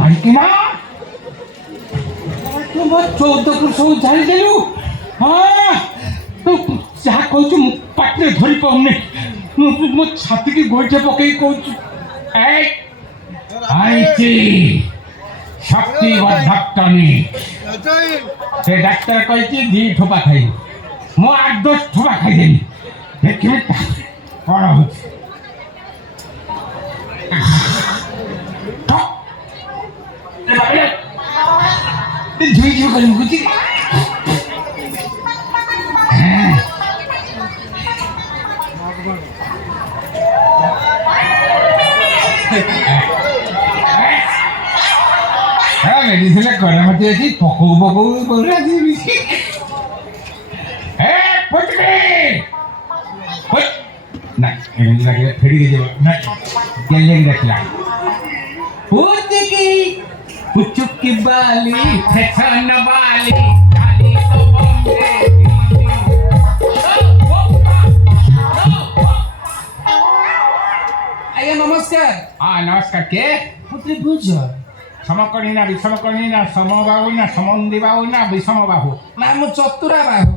ମାରିକି ମା ତୁ ମୋ 14 ସବୁ ଜାଣିଦେଲୁ। ହଁ ତୁ ଯାହା କହୁଛୁ ମୁଁ ପାଟିରେ ଧରି ପାରୁନି। ମୋ ଛାତିକି ଗୋଇଠା ପକେଇ କହୁଛୁ ଆଇଛି ଶକ୍ତି ବର୍ଦ୍ଧକ ସେ ଡାକ୍ତର କହିଛି 2 ଠୋପା ଖାଇବି। ମୁଁ 8-10 ଠୋପା ଖାଇଦେବି। ଦେଖିବି କ'ଣ ହଉଛି। ଝୁଇ ଝୁଇ କରି ମୁକୁଛି। ମେଡିସିନ କରାମତି ଅଛି ପକଉ ପକଉ ନା ଏମିତି ଲାଗିଲା ଫେରି ଯିବ ନା ଦେଖିଲା ଚୁକି ବାଲି ଫେସନ ବାଲି ଆଜ୍ଞା ନମସ୍କାର। ହଁ ନମସ୍କାର। କିଏ ବୁଝ ସମକର୍ଣ୍ଣୀ ନା ବିଷମ କର୍ଣ୍ଣୀ ନା ସମବାହୁ ନା ସମନ୍ଦି ବାହୁ ନା ବିଷମ ବାହୁ ନା ମୁଁ ଚତୁରା ବାହୁ।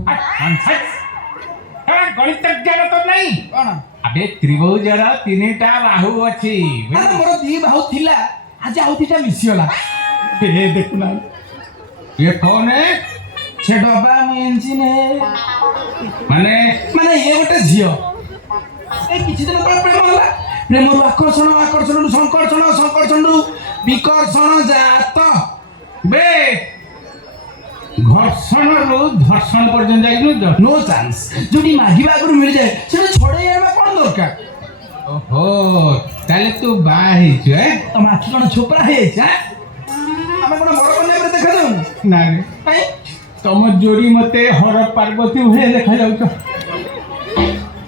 ଗଣିତ ଜ୍ଞାନ ତ ନାହିଁ କଣ? ଆବେ ତ୍ରିଭୁଜର 3ଟା ବାହୁ ଅଛି। ମୋର 2 ବାହୁ ଥିଲା ଆଜି ଆଉ 2ଟା ମିଶିଗଲା। ଦେଖୁନା ଇଏ କଣ ସେ ଡବା ମୁଁ ଇଞ୍ଜିନ ମାନେ ଇଏ ଗୋଟେ ଝିଅ ଏ କିଛି ଦିନ ତଳେ ପ୍ରେମ ହେଲା। ପ୍ରେମରୁ ଆକର୍ଷଣ ଆକର୍ଷଣରୁ ସଂକର୍ଷଣ ସଂକର୍ଷଣରୁ ବିକର୍ଷଣ ଜାତ ବେ ଘର୍ଷଣରୁ ଧର୍ଷଣ ପର୍ଯ୍ୟନ୍ତ ଯାଇନୁ ତ ନୋ ଚାନ୍ସ। ଯୋଉଠି ମାଗିବା ଆଗରୁ ମିଳିଯାଏ ସେଟା ଛଡେଇ ଆଣିବା କ'ଣ ଦରକାର? ଓହୋ ତାହେଲେ ତୁ ବାହା ହେଇଛୁ ତମ ଆଖି କ'ଣ ଛୋପରା ହେଇଯାଇଛି? ଆମେ କ'ଣ ବଡ କନ୍ୟା ପରେ ଦେଖାଯାଉନୁ? ନା କାଇଁ ତମ ଯୋଡ଼ି ମତେ ହର ପାର୍ବତୀ ଭଳିଆ ଦେଖାଯାଉଛ।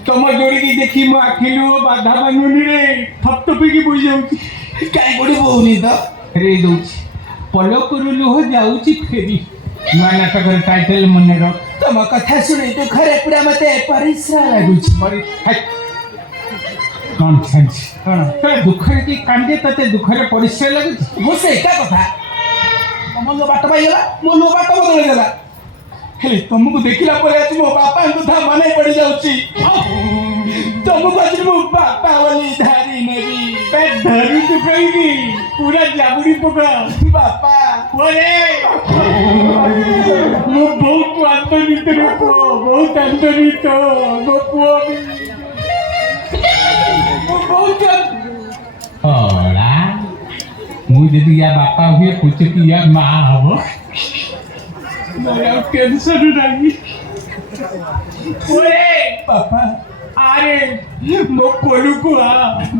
ତମ ଯୋଡ଼ିକି ଦେଖି ମୋ ଆଖିରୁ ବାଧା ବାନ୍ଧୁନିରେ ଥପଥପିକି ବୋହି ଯାଉଛି। କାଇଁ କୋଉଠି ବୋହୁନି ତ ଫେରେଇ ଦଉଛି। ପଲକରୁ ଲୁହ ଯାଉଛି ଫେରି। ନୂଆ ନାଟକର ଟାଇଟେଲ ମନେ ରଖ। ତମ କଥା ଶୁଣି ଦୁଃଖରେ ପୁରା ମତେ ପରିଶ୍ରା ଲାଗୁଛି। ନନସେନ୍ସ। କ'ଣ ଦୁଃଖରେ କି କାନ୍ଦେ ତତେ ଦୁଃଖରେ ପରିଶ୍ରା ଲାଗୁଛି? ମୁଁ ସେ ଏକା କଥା। ତମ ନୂଆ ବାଟ ପାଇଗଲା ମୋ ନୂଆ ବାଟ ବଦଳିଗଲା। ହେଲେ ତମକୁ ଦେଖିଲା ପରେ ଆଜି ମୋ ବାପାଙ୍କ କଥା ମନେ ପଡିଯାଉଛି। ତମକୁ ଆଜି ମୁଁ ବାପା ବୋଲି ଧରି ନେବି। ଧରୁଛୁ କାହିଁକି? ପୁରା ଜାବୁଡ଼ି ପକା ବାପା ମୁଁ ବହୁତ ଆନ୍ତରିତ ପୁଅ, ବହୁତ ଆନ୍ତରିତ ମୋ ପୁଅ। ମୁଁ ଯଦି ୟା ବାପା ହୁଏ ପୁଚୁକି ୟା ମା ହବ। ଆଉ ଟେନସନ ନାହିଁ। ବାପା ଆରେ ମୋ କୋଲୁକୁ ଆ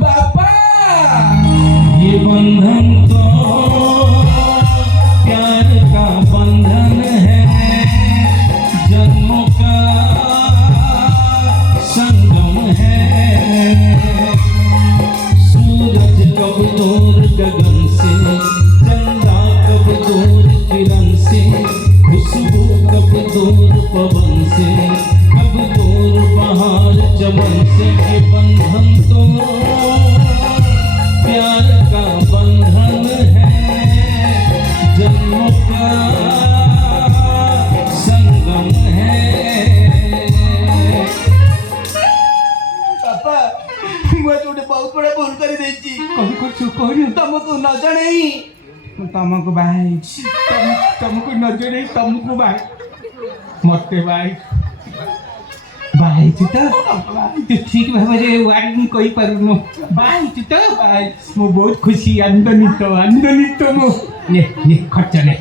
ବାପା। ये बंधन तो प्यार का बंधन है, जन्मों का संगम है। सूरज कब दूर गगन से, चंदा कब दूर किरण से, खुशबू कब दूर पवन से, कब दूर बहार चमन से। ये बंधन तो प्यार का बंधन है, जन्मों का संगम है। ବାପା ମୁଁ ଆଜି ଗୋଟେ ବହୁତ ବଡ଼ ଭୁଲ କରିଦେଇଛି। କଣ କରୁଛୁ କହିଲୁ? ତମକୁ ନ ଜଣେଇ ମୁଁ ତମକୁ ବାହା ହେଇଛି। ତମକୁ ନ ଜଣେଇ ତମକୁ ମତେ ବାହା ହେଇଛୁ ତ? ତୁ ଠିକ ଭାବରେ ୱାର୍ଡିଂ କହିପାରୁନୁ। ବାହା ହେଇଛୁ ତ? ମୁଁ ବହୁତ ଖୁସି, ଆନନ୍ଦିତ ମୁଁ। ନେ ଖର୍ଚ୍ଚ ନେ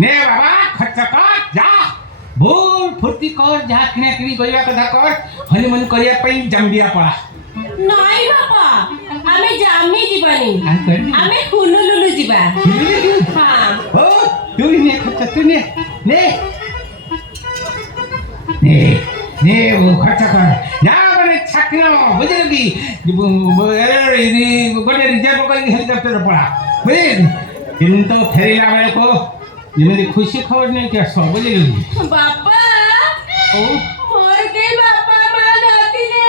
নে বাবা খরচ কর যা ভুল ফুর্তি কর যা কিনা কিনি করিবা কথা কর হনিমুন করিয়া পাই জাম্বিয়া পড়া নাই বাপা আমি জামি ଯିବାନି ଆମେ ହୁଲୁଲୁଲୁ ଯିବା ହଁ ଓ তুই নে খরচ তুই নে ও খরচ কর যা মানে ছাকনো বুঝলি কি গোটে রিজার্ভ করে হেলিকপ্টার পড়া বুঝলি কিন্তু ফেরিলা বেড়ে যেମିତି ଖୁସି ଖବର ନେଇକି ଆସ ବୁଝିଲୁ ବାପା ଓ ମୋର କେହି ବାପା ମା ନଥିଲେ।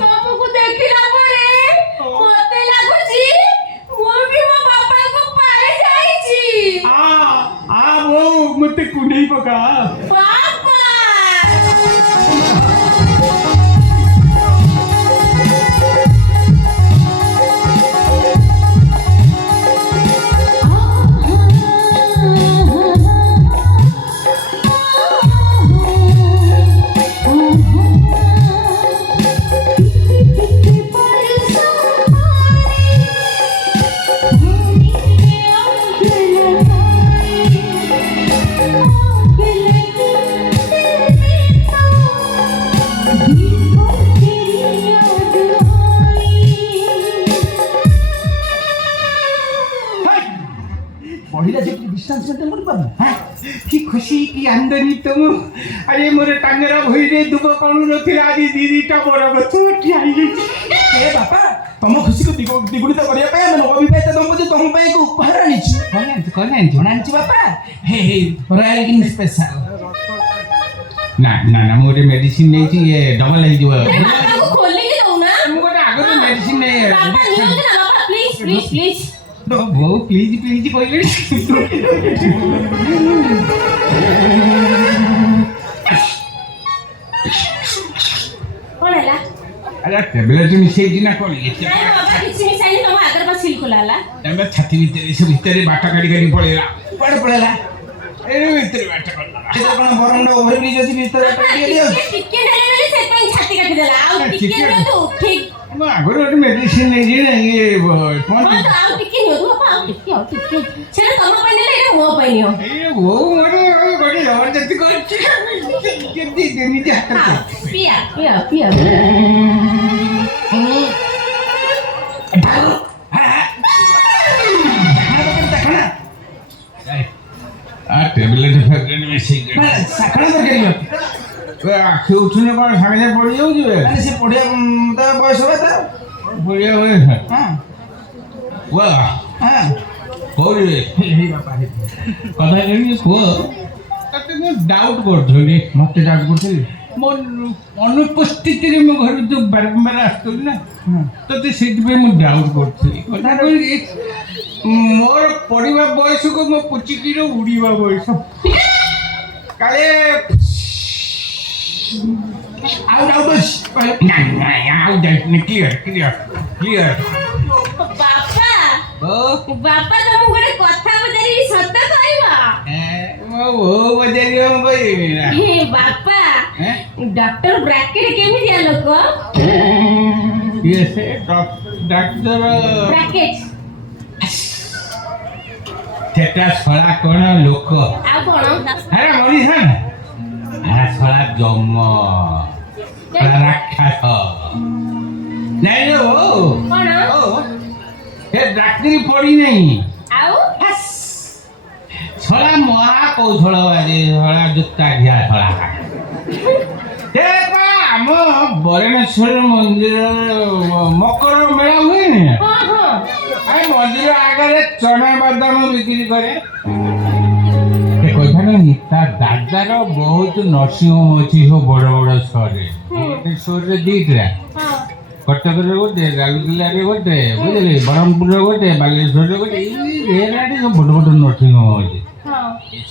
ତମକୁ ଦେଖିଲା ପରେ ମତେ ଲାଗୁଛି ମୁଁ ବି ମୋ ବାପାଙ୍କୁ ପାଇ ଯାଇଛି। ମତେ କୁଣ୍ଡେଇ ପକା। ବାପା ପଢିଲା ସେଠି ଡିଷ୍ଟାନ୍ସ ମେଣ୍ଟେନ୍ କରିପାରୁନି। କି ଖୁସି କି ଆନନ୍ଦିତ ମୁଁ। ଆରେ ମୋର ଟାଙ୍ଗରା ଭୁଇଁରେ ଦୁବ ପାଣୁ ନଥିଲା, ଆଜି ଦିଟା ବଡ଼ ଗଛ ଠିଆ ହେଇଯାଇଛି। ଏ ବାପା ତମ ଖୁସିକୁ ଦ୍ୱିଗୁଣିତ କରିବା ପାଇଁ ଆମେ ନବବିବାହିତ ଦମ୍ପତି ତମ ପାଇଁ ଏକ ଉପହାର ଆଣିଛୁ। କଣ ଆଣିଛୁ? କଣ ଆଣିଛୁ ବାପା? ହେ ରୟାଲ ଗ୍ରୀନ୍ ସ୍ପେଶାଲ। ନା ନା ନା, ମୁଁ ଗୋଟେ ମେଡିସିନ ନେଇଛି, ଇଏ ଡବଲ ହେଇଯିବ। ବାପାଙ୍କୁ ଖୋଲିକି ଦଉନା। ମୁଁ ଗୋଟେ ଆଗରୁ ମେଡିସିନ ନେଇ ବାପା ନିଅନ୍ତୁ ନା ବାପା, ପ୍ଲିଜ ପ୍ଲିଜ ପ୍ଲିଜ। ବୋଉ ପ୍ଲିଜ ପ୍ଲିଜ କହିଲେ କଣ ହେଲା? ଆରେ ଟେବଲେଟ ମିଶେଇଛି ନା କଣ? ନାଇଁ ବାପା କିଛି ମିଶାଇନି, ତମ ଆଗରେ ବା ସିଲ୍ ଖୋଲା ହେଲା। ତମେ ଛାତି ଭିତରେ ସେ ଭିତରେ ବାଟ କାଢି କାଢି ପଳେଇଲା। କୁଆଡେ ପଳେଇଲା? ଏଇ ଭିତରେ ବାଟ କାଢିଲା। ଏଇଟା କଣ ବରମୁଣ୍ଡା ଓଭରବ୍ରିଜ ଅଛି ଭିତରେ ବାପା ଟିକେ ଦିଅନ୍ତୁ। ଟିକେ ନେଲେ ବୋଲି ସେଥିପାଇଁ ଛାତି କାଟିଦେଲା। ଆଉ ଟିକେ ନିଅନ୍ତୁ, ଠିକ। ମୁଁ ଆଗରୁ ଗୋଟେ ମେଡିସିନ ନେଇଛି ନା, ଇଏ ହଁ କଣ ତ ଆଉ ଟିକେ ନିଅନ୍ତୁ ବାପା, ଆଉ ଟିକେ। ସେଟା ତମ ପାଇଁ ନେଲେ, ଏଇଟା ମୋ ପାଇଁ ନିଅ। ଏଇ ବୋଉ ମୋର ଗୋଟେ ଜବରଦସ୍ତି କରୁଛି। କେମିତି ଯେମିତି ହାତ ପିଆ। ଟେବଲେଟ ଫେବଲେଟ ମିଶେଇକି ଶାଖଣା ତରକାରୀ ନିଅନ୍ତୁ। ଆଖି ଉଠୁନି କଣ ସାଙ୍ଗେ ସାଙ୍ଗେ ପଡିଯାଉଛି? ମାନେ ସେ ପଢିବା ତାର ବୟସ ହୁଏ ତାର। ପଡିଆ ହଁ କୋଉଠି ହେଇ ବାପା ହେଇ। କଥା କହିବି କୁହ। ତତେ ମୁଁ ଡାଉଟ କରୁଥିଲି। ମତେ ଡାଉଟ କରୁଥିଲି। ମୋ ଅନୁପସ୍ଥିତିରେ ମୋ ଘରକୁ ବାରମ୍ବାର ଆସୁଥିଲି ନା, ତତେ ସେଇଥିପାଇଁ ମୁଁ ଡାଉଟ କରୁଥିଲି। କଥା କହିଲି ମୋର ପଢିବା ବୟସକୁ ମୋ ପୁଚିକିର ଉଡ଼ିବା ବୟସ। କାଳେ ଆଉ ଡାଉଟ ଅଛି? ନାଇଁ ଆଉ ଯାଇନି। କ୍ଲିୟର। ବାପା ତମକୁ ଗୋଟେ କଥା ପଚାରିବି, ସତ କହିବ? ମୋ ବୋଉ ବଜାରିବ ମୁଁ କହିବି ନା। ବାପା ଡକ୍ଟର ବ୍ରାକେଟ କେମିତିଆ ଲୋକ? କିଏ ସେ ଡାକ୍ତର? ବ୍ରାକେଟ ସେଟା ଶଳା କଣ ଲୋକ? ଆଉ କଣ? ଆରେ ମଣିଷ ନା, ଆରେ ଶଳା ଯମ, ଶଳା ରାକ୍ଷସ। ନାଇଁ ରେ ବୋଉ, କଣ? ସେ ଡାକ୍ତରୀ ପଢି ନାହିଁ। ଆଉ ଶଳା ମହା କୌଶଳବାଦୀ, ଶଳା ଜୁତା ଘିଆ ଶଳା। ସେ ପା ଆମ ବରେଣେଶ୍ୱର ମନ୍ଦିର ମକର ମେଳା ହୁଏନି? ଆରେ ମନ୍ଦିର ଆଗରେ ଚଣା ବାଦାମ ବିକ୍ରି କରେ। ସେ କହିଥାନ୍ତି ତା ଦାଦାର ବହୁତ ନର୍ସିଂହୋମ ଅଛି ସବୁ ବଡ଼ ବଡ଼ ସହରରେ। ଭୁବନେଶ୍ୱରରେ ଦିଟା, କଟକରେ ଗୋଟେ, ରାଉରକେଲାରେ ଗୋଟେ, ବୁଝିଲେ, ବ୍ରହ୍ମପୁରରେ ଗୋଟେ, ବାଲେଶ୍ୱରରେ ଗୋଟେ, ଏଇ ରେରାଟି ସବୁ ବଡ଼ ବଡ଼ ନର୍ସିଂହୋମ ଅଛି।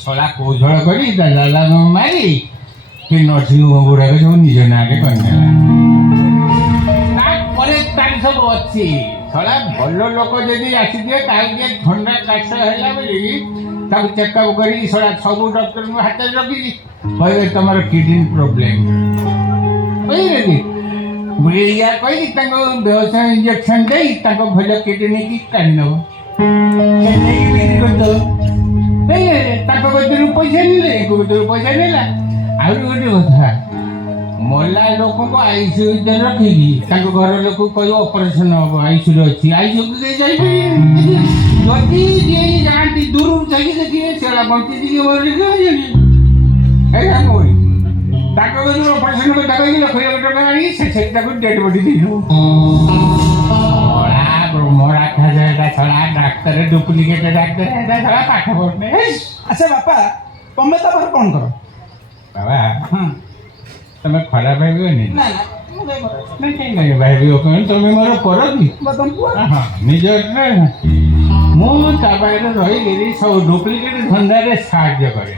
ଶଳା କୌଶଳ କରି ତା ଦାଦାକୁ ମାରି ସେ ନର୍ସିଂହୋମ ଗୁଡ଼ାକ ସବୁ ନିଜ ନାଁରେ କରିନେଲା। ତାପରେ ତାର ସବୁ ଅଛି। ଶଳା ଭଲ ଲୋକ ଯଦି ଆସିଥିବେ, ତାକୁ ଟିକେ ଥଣ୍ଡା କାଶ ହେଲା ବୋଲି ତାକୁ ଚେକଅପ୍ କରିକି ଶଳା ସବୁ ଡକ୍ଟରଙ୍କୁ ହାତରେ ରଖିଛି, କହିବେ ତମର କିଡନୀ ପ୍ରୋବ୍ଲେମ, ବୁଝିଲେ କି? ଏଇଆ କହିକି ତାଙ୍କୁ ବ୍ୟବସାୟ ଇଞ୍ଜେକ୍ସନ ଦେଇ ତାଙ୍କ ଭଲ କିଡନୀ କି କାଢ଼ି ନେବ, ନେଇକି ବିକ୍ରି କରିଦେବ। ତାଙ୍କ କତିରୁ ପଇସା ନେଲେ, ଏକ କତିରୁ ପଇସା ନେଲା। ଆହୁରି ଗୋଟେ କଥା, ମଲା ଲୋକଙ୍କୁ ଆଇସିୟୁ ଭିତରେ ରଖିକି ତାଙ୍କ ଘର ଲୋକ କହିବ ଅପରେସନ ହବ, ଆଇସିୟୁରେ ଅଛି, ଆଇସିୟୁକୁ କେହି ଯାଇପାରିବେନି। ଯଦି ଯିଏ ଯାଆନ୍ତି ଦୂରରୁ ଯାଇକି ଦେଖିବେ ସେଟା ବଞ୍ଚିଛି କି ମରିଛି ଏଇଟା ମୋରି। ତାଙ୍କ କତିରୁ ଅପରେସନ କଥା କହିକି ଲକ୍ଷ ଲକ୍ଷ ଟଙ୍କା ଆଣିକି ସେଠି ତାକୁ ଡେଡ୍ ବଡି ଦେଇଦେବ। ମରା ଖାଜା ଏଟା ଛଡ଼ା ଡାକ୍ତର, ଡୁପ୍ଲିକେଟ ଡାକ୍ତର, ଏଟା ଛଡ଼ା ପାଠ ପଢୁନି। ଆଚ୍ଛା ବାପା, ତମେ ତାପରେ କଣ କର? ହଁ ତମେ ଖରାପ ଭାବିବନି ନା ନା ମୁଁ କାଇଁ ଖରାପ ନା କାହିଁକି ଭାବିବ କଣ ତମେ ମୋର ପର କି ବର୍ତ୍ତମାନ ପୁଅ ହଁ ନିଜର ମୁଁ ତା ପାଖରେ ରହିକିରି ସବୁ ଡୁପ୍ଲିକେଟ୍ ଧନ୍ଦାରେ ସାହାଯ୍ୟ କରେ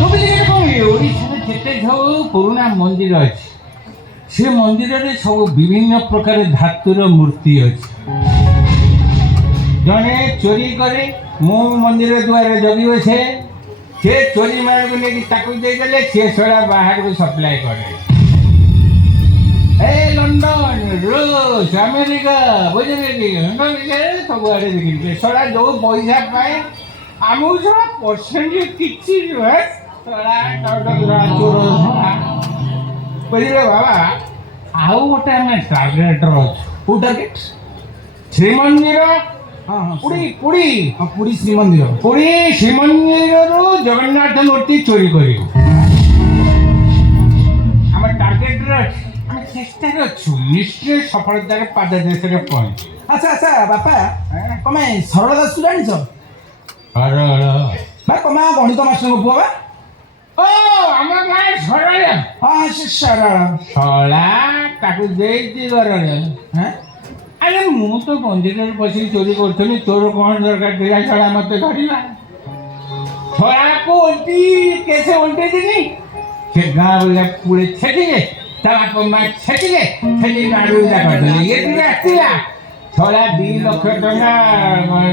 ଡୁପ୍ଲିକେଟ୍ କଣ ଓଡ଼ିଶାରେ ଯେତେ ସବୁ ପୁରୁଣା ମନ୍ଦିର ଅଛି ସେ ମନ୍ଦିରରେ ସବୁ ବିଭିନ୍ନ ପ୍ରକାର ଧାତୁର ମୂର୍ତ୍ତି ଅଛି ଜଣେ ଚୋରି କରେ ମୁଁ ମନ୍ଦିର ଦୁଆରେ ଜଗି ବସେ ସେ ଚୋରି ମାଳକୁ ନେଇକି ତାକୁ ଦେଇଦେଲେ ସିଏ ସେଗୁଡ଼ା ବାହାରକୁ ସପ୍ଲାଏ କରେ ଏ ଲଣ୍ଡନ ରୁଷ ଆମେରିକା ବୁଝିଲେ କି ସବୁଆଡ଼େ ବିକ୍ରି ସେଗୁଡ଼ା ଯେଉଁ ପଇସା ପାଏ ଆମକୁ ସେଗୁଡ଼ା ପରସେଣ୍ଟ କିଛି ନୁହେଁ ସେଗୁଡ଼ା ଚୋର ବୁଝିଲେ ବାବା ଆଉ ଗୋଟେ ଆମେ ଟାର୍ଗେଟର ଅଛୁ କୋଉ ଟାର୍ଗେଟ ଶ୍ରୀମନ୍ଦିର ହଁ ହଁ ପୁରୀ ପୁରୀ ହଁ ପୁରୀ ଶ୍ରୀମନ୍ଦିର ପୁରୀ ଶ୍ରୀମନ୍ଦିରରୁ ଜଗନ୍ନାଥ ମୂର୍ତ୍ତି ଚୋରି କରିବୁ ଆମ ଟାର୍ଗେଟରେ ଅଛି ଆମେ ଚେଷ୍ଟାରେ ଅଛୁ ନିଶ୍ଚୟ ସଫଳତାରେ ପାଦ ଦେଶରେ ପହଞ୍ଚିବୁ ଆଚ୍ଛା ଆଚ୍ଛା ବାପା ତମେ ସରଳ ଦାସକୁ ଜାଣିଛ ସରଳ ବା ତମେ ଗଣିତ ମାଷ୍ଟରଙ୍କ ପୁଅ ବା ଓ ଆମ ଗାଁ ସରଳ ହଁ ସେ ସରଳ ଶଳା ତାକୁ ଦେଇଛି ଗରରେ ହଁ ଆରେ ମୁଁ ତ ମନ୍ଦିରରେ ବସିକି ଚୋରି କରୁଥିଲି ତୋର କ'ଣ ଦରକାର ଥିଲା ଶଳା ମତେ ଧରିବା ଶଳାକୁ ଓଲଟି କେସେ ଓଲଟେଇଥିଲି ସେ ଗାଁ ଭଳିଆ ପୁଳେ ଛେକିଲେ ତା ବାପ ମା ଛେକିଲେ ଛେକି ନାଡ଼ୁଟା କରିଦେଲେ ଇଏ ଟିକେ ଆସିଲା ଶଳା 2 ଲକ୍ଷ ଟଙ୍କା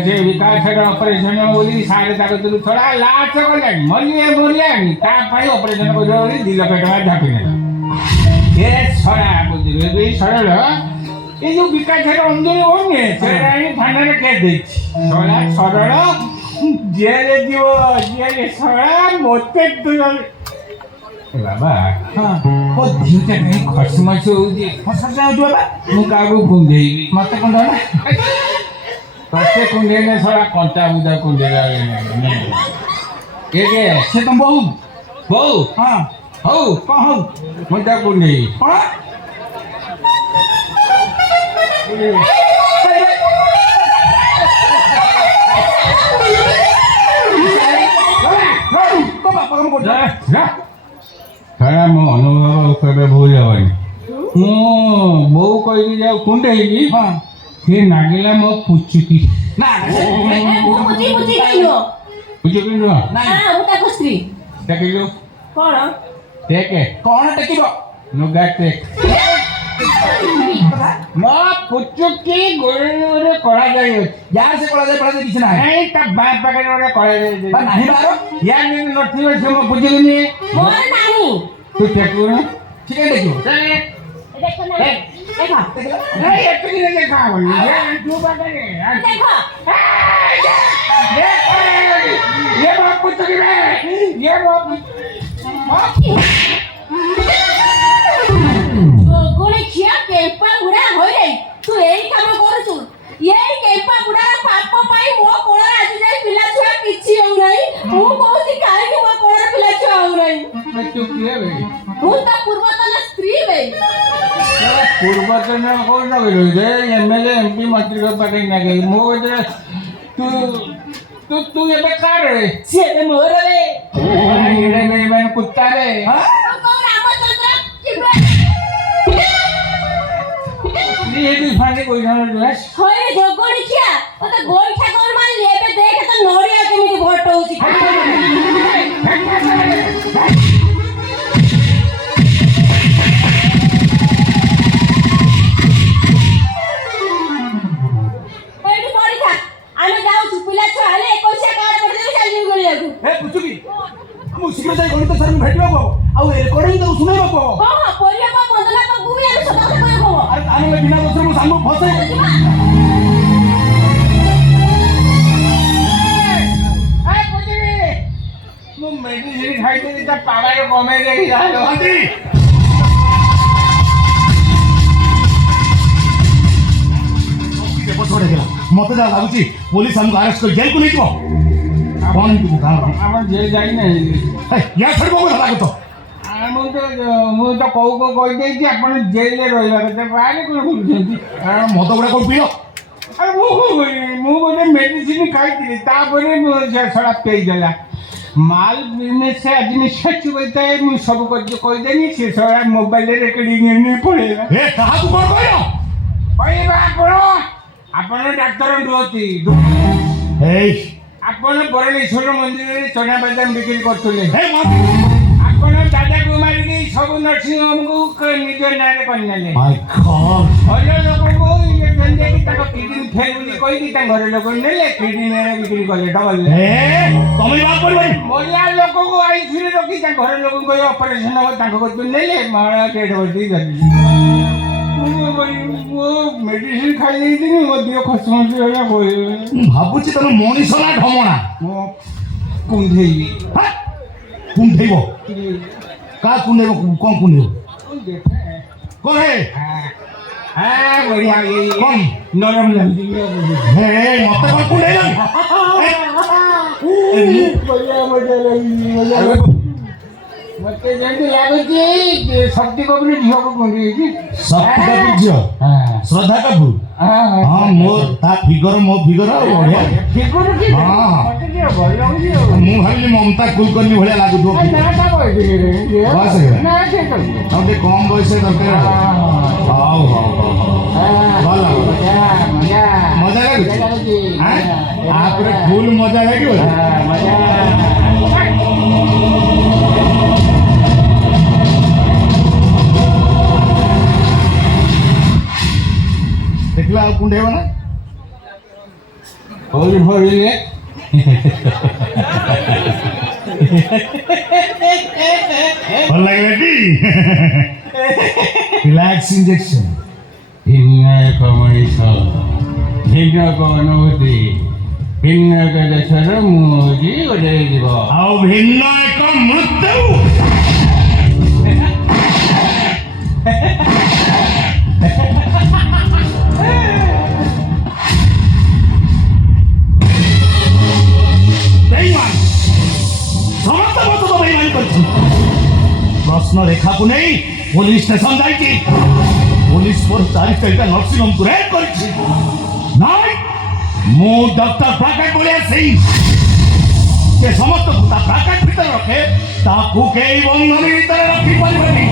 ସେ ବିକାଶର ଅପରେସନ ବୋଲି ସାରେ ତାକୁ ଦେଲୁ ଶଳା ଲାଷ୍ଟ କଲାଣି ମରିଲାଣି ତା ପାଇଁ ଅପରେସନ କରିବ ବୋଲି 2 ଲକ୍ଷ ଟଙ୍କା ଝାପି ନେଲା ଏ ଶଳା ବୁଝିଲେ ବି ସରଳ ଏ ଯୋଉ ବିକାଶର ଅଞ୍ଜଳି ହଉନି ସେଟା ଆଣି ଥାନାରେ କେସ୍ ଦେଇଛି ଶଳା ସରଳ ଜେଲରେ ଯିବ ଜେଲ ଶଳା ମୋତେ ବାବା ହଁ ମୋ ଦିହଟା କାହିଁ ଖସମସ ହଉଛି ହସାଟା ହଉଛି ବାବା ମୁଁ କାହାକୁ କୁଣ୍ଡେଇବି ମତେ କଣ ଧର ତତେ କୁଣ୍ଡେଇଲେ ଶଳା କଣ୍ଟା ବୁଦା କୁଣ୍ଡେଇଲା ଏ ସେ ତମ ବୋଉ ବୋଉ ହଁ ହଉ କଣ ହଉ ମୁଁ ତାକୁ କୁଣ୍ଡେଇବି କଣ ତୋ ବାପା କାମ କରୁଛ ଶଳା ମୋ ଅନୁଭବ କେବେ ଭୁଲ ହେବନି ମୁଁ ବୋଉ କହିକି ଯାଉ କୁଣ୍ଡେଇଲି ହଁ ସେ ନାଗିଲା ମୋ ପୁଚୁକି ନା ମୁଁ ବୁଝି ବୁଝି କହିଲୁ ପୁଚୁକି ନୁହଁ ନାଇଁ ମୁଁ ତାକୁ ସ୍ତ୍ରୀ ଦେଖିଲୁ କଣ ଟେକେ କଣ ଟେକିବ ନୁଗା ଟେକ୍ ମୋ ପୁଚୁକି ଗୋଡ଼ରେ କଳା ଯାଇ ଅଛି ଯାହାର ସେ କଳା ଯାଇ କିଛି ନାହିଁ ନାଇଁ ତା ବାଁ ପାଖରେ ଗୋଟେ କଳା ଯାଇ ବା ନାହିଁ ବାହାର ୟାର ଯଦି ନଥିବ ସେ ମୋ ପୁଚୁକି ନିଏ ମୋର ନାହିଁ ତୁ ଟେକୁନୁ ଠିକ ଦେଖିବ ଦେଖ ନା ଦେଖ ଏତିକି ଦେଖା ହବନି ତୁ ପାଖରେ ଦେଖ ये बाप पुचुकी रे ये बाप ଗୁଣି ଖିଆ କେମ୍ପା ଗୁଡା ହୋଇଯାଇ ତୁ ଏଇ କାମ କରୁଛୁ ଏଇ କେମ୍ପା ଗୁଡାର ପାପ ପାଇଁ ମୋ କୋଳରେ ଆଜି ଯାଇ ପିଲା ଛୁଆ କିଛି ହଉନାହିଁ ମୁଁ କହୁଛି କାହିଁକି ମୋ କୋଳରେ ପିଲା ଛୁଆ ହଉନାହିଁ तू किए बे ମୁଁ ତ ପୂର୍ବତନ ସ୍ତ୍ରୀ ବେ पूर्वतन कौन लगे रे एमएलए एमपी मंत्री को पाटे ना गई मो बेटा तू तू तू ये बेकार रे ସିଏ ମୋର ବେ ये मैं कुत्ता रे ହଁ ତୁ କଉ ରାମଚନ୍ଦ୍ର କିବେ ये भी फांसी कोई ना रे ହଇରେ ଯୋଗଣି ଖିଆ ତତେ ଗୋଇଠା କଣ ମାରିଲି ଏବେ ଦେଖ ତ ନଡ଼ିଆ କେମିତି ଭଟ ହଉଛି ଏଇଠି ପଡ଼ିଥା ଆମେ ଯାଉଛୁ ପିଲା ଛୁଆ ହେଲେ 21 କାର୍ଡ କରିଦେବି ଚାଲିଯିବୁ ଗଳିବାକୁ ଏ ପୁଚୁକି ମୁଁ ଶୀଘ୍ର ଯାଇ ଗଣିତ ସାର୍ଙ୍କୁ ଭେଟିବାକୁ ହବ ଆଉ ରେକର୍ଡିଂ ତାକୁ ଶୁଣେଇବାକୁ ହବ ହଁ ହଁ ପରିବା ବନ୍ଦନା ପାଖକୁ ବି ଆମେ ସଦା କରିବାକୁ ହବ ଆରେ ତାହେଲେ ବିନା ଦୋଷରେ ମୋ ସାଙ୍ଗକୁ ଫସେଇ ଯିବା ମୁଁ ମେଡିସିନ ଖାଇଥିଲି ତା ପାୱାର କମେଇ ଦେଇ ଯାହା ପଛପଟେ ଗଲା ମତେ ଯାହା ଲାଗୁଛି ପୋଲିସ ଆମକୁ ଆରେଷ୍ଟ କରି ଜେଲକୁ ନେଇଯିବ କଣ ହେଇଯିବ ଗାଁର ଆମର ଜେଲ୍ ଯାଇନାହିଁ ୟା ଛାଡ଼ିବ ବୋଲି ଲାଗୁଛ ମୁଁ ତ କହୁ କହିଦେଇଛି ଆପଣ ଜେଲରେ ରହିବା କଥା ବାହାରେ କ'ଣ କରୁଛନ୍ତି ମଦ ଗୁଡ଼ା କ'ଣ ପିଅ ଆରେ ମୁଁ ଗୋଟେ ମେଡିସିନ ଖାଇଥିଲି ତାପରେ ମୁଁ ସେ ସଡ଼ା ପେଇଦେଲା ମାଲ ବିଜନେସ୍ ଆଡମିନିଷ୍ଟ୍ରେଟିଭ କହିଥାଏ ମୁଁ ସବୁ କାର୍ଯ୍ୟ କହିଦେନି ସେ ସରା ମୋବାଇଲରେ ରେକର୍ଡିଂ ପଳେଇବା ଏ କାହାକୁ କଣ କହିଲ? କହିବା ଆପଣ ଡାକ୍ତର ନୁହନ୍ତି ଏଇ ଆପଣ ବରଣେଶ୍ୱର ମନ୍ଦିରରେ ଚଣା ବାଦାମ ବିକ୍ରି କରୁଥିଲେ ଏ ଆପଣ ଦାଦାକୁ ମାରିକି ସବୁ ନର୍ସିଂ ହୋମକୁ ନିଜ ନାଁରେ କରିନେଲେ ମାଇ ଗଡ୍। ଭଲ ଲୋକଙ୍କୁ ଇଞ୍ଜେକ୍ସନ ଦେଇକି ତାଙ୍କ କିଡନୀ ଫେଲ୍ ବୋଲି କହିକି ତାଙ୍କ ଘର ଲୋକ ନେଲେ କିଡନୀ ବିକ୍ରି କଲେ ଡବଲ ଏ ତମେ ବାପ କରିବନି। ମରିଆ ଲୋକଙ୍କୁ ଆଇସିୟୁରେ ରଖି ତାଙ୍କ ଘର ଲୋକଙ୍କୁ କହି ଅପରେସନ ହବ ତାଙ୍କ କତୁ ନେଲେ ମହିଳା ଡେଡ୍ ବସି ଧରିଲି ମୁଁ ମେଡିସିନ ଖାଇ ଦେଇଥିଲି ମୋ ଦେହ ଖସମସି ହେଲା କହିଲେ ମୁଁ ଭାବୁଛି ତମେ ମଣିଷ ନା ଢମଣା। ମୁଁ କୁଣ୍ଢେଇବି ହେ? କୁଣ୍ଢେଇବ କାହା କୁଣ୍ଢେଇବ କଣ କୁଣ୍ଢେଇବ କଣ ହେ ବଢିଆ କଣ ନରମ ଲାଗୁଛି ହେ ମତେ କଣ କୁଣ୍ଢେଇଲ? ବଢିଆ ମଜା ଲାଗୁଛି ମତେ ଯେମିତି ଲାଗୁଛି ଶକ୍ତି କପୁର ଝିଅକୁ କୁଣ୍ଡେଇଛି ଶକ୍ତି କପୁର ଝିଅ ଶ୍ରଦ୍ଧା କପୁର ହଁ ମୋର ତା ଫିଗର ମୋ ଫିଗର ଆଉ ବଢିଆ। ଫିଗୁର କି ହଁ। ମତେ ଟିକେ ଭଲ ଲାଗୁଛି ଆଉ ମୁଁ ଭାବିଲି ମମତା କୁଲକର୍ଣ୍ଣୀ ଭଳିଆ ଲାଗୁଥିବ figure। ନାଟା ବୟସ ବୟସ ହେଇଗଲା। ନା ଠିକ ଅଛି ଆଉ ଟିକେ କମ ବୟସ ଦରକାର ଆଉ। ହଉ ହଉ ହଉ ଭଲ ମଜା ଲାଗୁଛି ଆଁ? ଆପରେ ଫୁଲ ମଜା ଲାଗିବ ଦେଖିଲା ଆଉ କୁଣ୍ଡେଇବ ନା ହୋଲି ହୋଲିରେ ଭଲ ଲାଗିଲା ଟି ରିଲାକ୍ସ ଇଞ୍ଜେକ୍ସନ ଭିନ୍ନ ଏକ ମଣିଷ ଭିନ୍ନ ଏକ ଅନୁଭୂତି ଭିନ୍ନ ଏକ ଦେଶର ମୁଜି ଗୋଟେ ଯିବ ଆଉ ଭିନ୍ନ ଏକ ମୃତ୍ୟୁ ବେଇମାନ ସମସ୍ତ ମତ ତ ବେଇମାନ କରିଛି ପ୍ରଶ୍ନ ରେଖାକୁ ନେଇ ପୋଲିସ ଷ୍ଟେସନ ଯାଇଛି ପୋଲିସ ମୋର 4 ନର୍ସିଂ ହୋମକୁ ରେଡ୍ କରିଛି ନାଇଁ ମୁଁ ଡକ୍ଟର ପ୍ରାକେଟ ବଳିଆ ସିଂ ସେ ସମସ୍ତଙ୍କୁ ତା ପ୍ରାକେଟ ଭିତରେ ରଖେ ତାକୁ କେହି ବନ୍ଧନ ଭିତରେ ରଖିପାରିବେନି